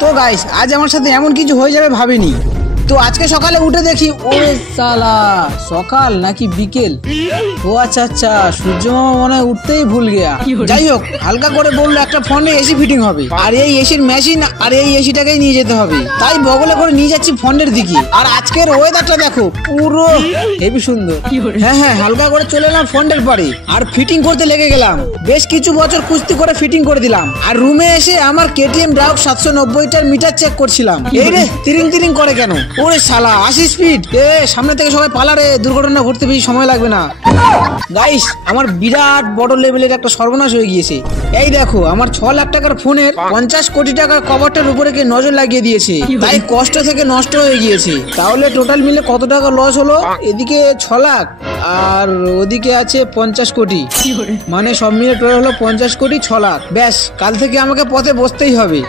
তো গাইস আজ আমার সাথে এমন কিছু হয়ে যাবে ভাবিনি। তো আজকে সকালে উঠে দেখি ওরে সালা সকাল নাকি বিকেল। ও আচ্ছা আচ্ছা, সূর্য মামা মনে হয় উঠতেই ভুল গিয়া। যাই হোক, হালকা করে বললো একটা ফোনে এসি ফিটিং হবে, আর এই এসির মেশিন আর এই এসিটাকেই নিয়ে যেতে হবে। তাই বগলে করে নিয়ে যাচ্ছি ফোনের দিকে। আর আজকের ওয়েদারটা দেখো, পুরো হেভি সুন্দর। হ্যাঁ হ্যাঁ, হালকা করে চলে এলাম ফোনের পারে আর ফিটিং করতে লেগে গেলাম। বেশ কিছু বছর কুস্তি করে ফিটিং করে দিলাম। আর রুমে এসে আমার কেটিএম ডাউক 790টার মিটার চেক করছিলাম। এই রে তিরিং তিরিং করে কেন? ওরে শালা 80 স্পিড। সামনে থেকে সবাই পালা রে, দুর্ঘটনা ঘটতে বেশি সময় লাগবে না। গাইস আমার বিরাট বড় লেভেলের একটা সর্বনাশ হয়ে গিয়েছে। এই দেখো, আমার 6 লাখ টাকার ফোনের 50 কোটি টাকার কভারটার উপরে কে নজর লাগিয়ে দিয়েছে, তাই কষ্ট থেকে নষ্ট হয়ে গিয়েছে। তাহলে টোটাল মিলে কত টাকা লস হলো? এদিকে 6 লাখ আর ওদিকে আছে 50 কোটি, মানে সব মিলে টোটাল হলো 50 কোটি 6 লাখ। ব্যাস, কাল থেকে আমাকে পথে বসতেই হবে।